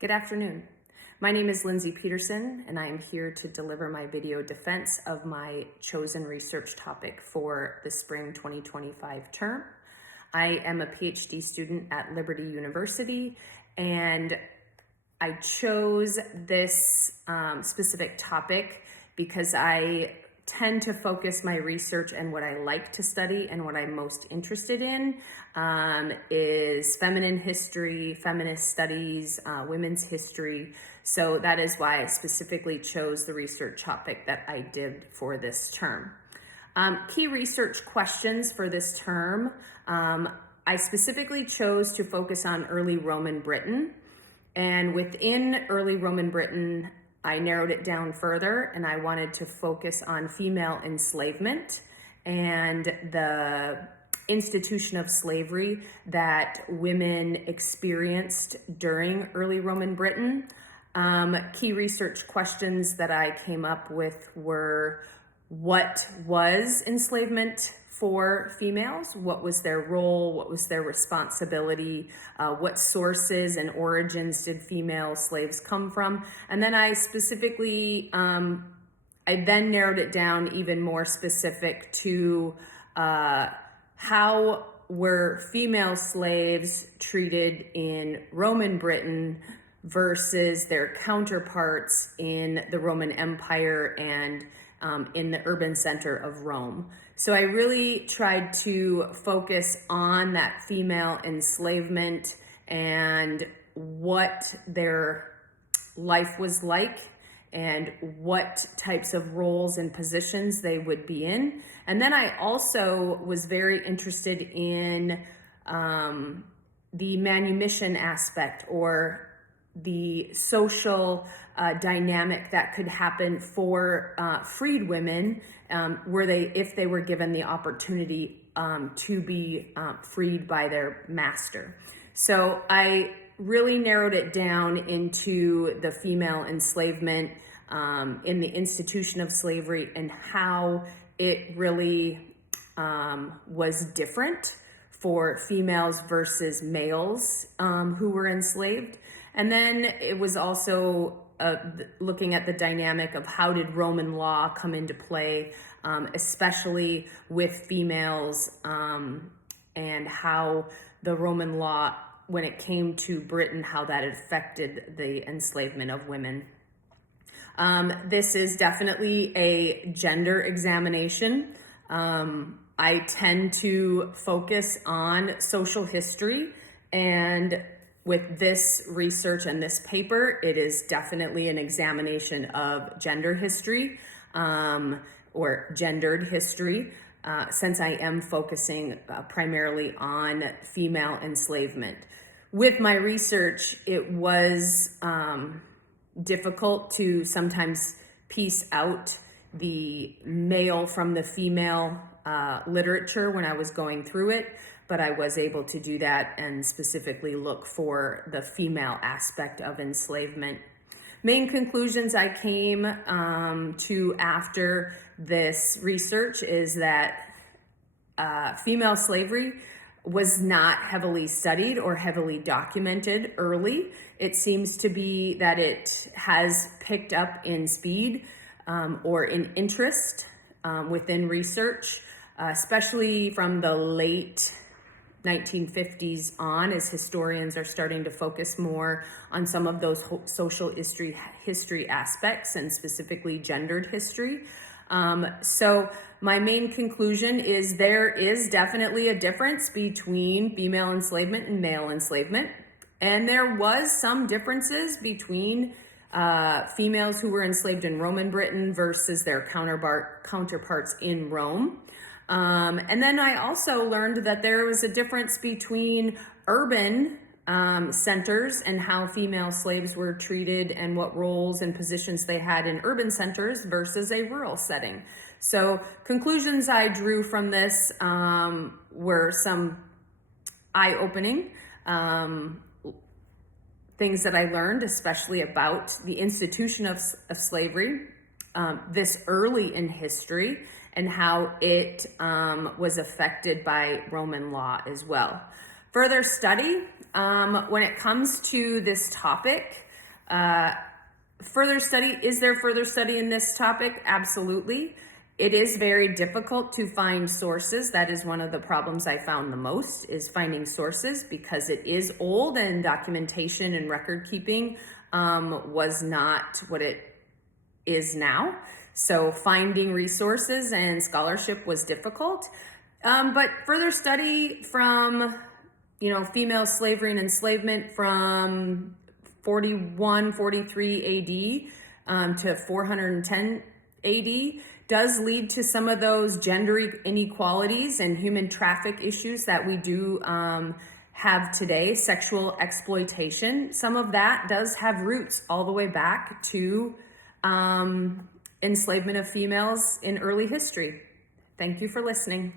Good afternoon. My name is Lindsay Peterson, and I am here to deliver my video defense of my chosen research topic for the spring 2025 term. I am a PhD student at Liberty University, and I chose this specific topic because I tend to focus my research and what I like to study and what I'm most interested in is feminine history, feminist studies, women's history. So that is why I specifically chose the research topic that I did for this term. Key research questions for this term. I specifically chose to focus on early Roman Britain. And within early Roman Britain, I narrowed it down further, and I wanted to focus on female enslavement and the institution of slavery that women experienced during early Roman Britain. Key research questions that I came up with were: what was enslavement for females? What was their role? What was their responsibility? What sources and origins did female slaves come from? And then I specifically, I then narrowed it down even more specific to how were female slaves treated in Roman Britain versus their counterparts in the Roman Empire and in the urban center of Rome. So I really tried to focus on that female enslavement and what their life was like and what types of roles and positions they would be in. And then I also was very interested in the manumission aspect, or the social dynamic that could happen for freed women if they were given the opportunity to be freed by their master. So I really narrowed it down into the female enslavement in the institution of slavery and how it really was different for females versus males who were enslaved. And then it was also looking at the dynamic of how did Roman law come into play, especially with females, and how the Roman law, when it came to Britain, how that affected the enslavement of women. This is definitely a gender examination. I tend to focus on social history, and with this research and this paper, it is definitely an examination of gender history or gendered history, since I am focusing primarily on female enslavement. With my research, it was difficult to sometimes piece out the male from the female literature when I was going through it, but I was able to do that and specifically look for the female aspect of enslavement. Main conclusions I came to after this research is that female slavery was not heavily studied or heavily documented early. It seems to be that it has picked up in speed or in interest within research, especially from the late 1950s on, as historians are starting to focus more on some of those social history aspects, and specifically gendered history. So my main conclusion is there is definitely a difference between female enslavement and male enslavement. And there was some differences between females who were enslaved in Roman Britain versus their counterparts in Rome. And then I also learned that there was a difference between urban centers and how female slaves were treated and what roles and positions they had in urban centers versus a rural setting. So conclusions I drew from this were some eye-opening things that I learned, especially about the institution of slavery this early in history, and how it was affected by Roman law as well. Further study, when it comes to this topic, Further study, is there further study in this topic? Absolutely. It is very difficult to find sources. That is one of the problems I found the most, is finding sources, because it is old and documentation and record keeping was not what it is now. So finding resources and scholarship was difficult. But further study from, female slavery and enslavement from 41, 43 AD to 410 AD does lead to some of those gender inequalities and human traffic issues that we do have today, sexual exploitation. Some of that does have roots all the way back to enslavement of females in early history. Thank you for listening.